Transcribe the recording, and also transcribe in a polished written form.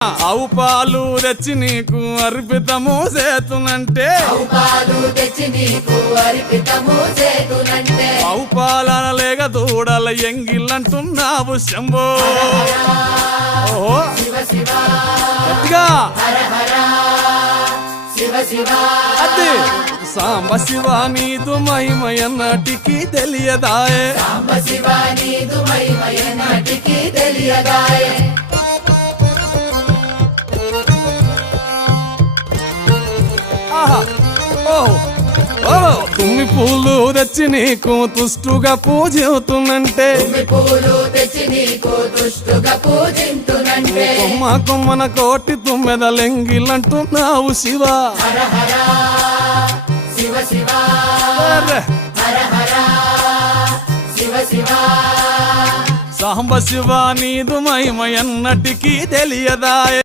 ఆవు పాలు తెచ్చి నీకు అర్పితము చేతునంటే ఆవు పాలన లేక దూడల ఎంగిల్లంటున్నావు శంభో. ఓహో గట్టిగా అదే సాంబ శివ నీదు మహిమయన్నటికి తెలియదాయే. తుమ్మి పూలు తెచ్చి నీకు తుష్టుగా పూజింతునంటే కొమ్మ కొమ్మన కోటి తుమ్మెదలెంగిలంటున్నావు శివ. సాంబ శివ నీదు మహిమయన్నటికి తెలియదాయే.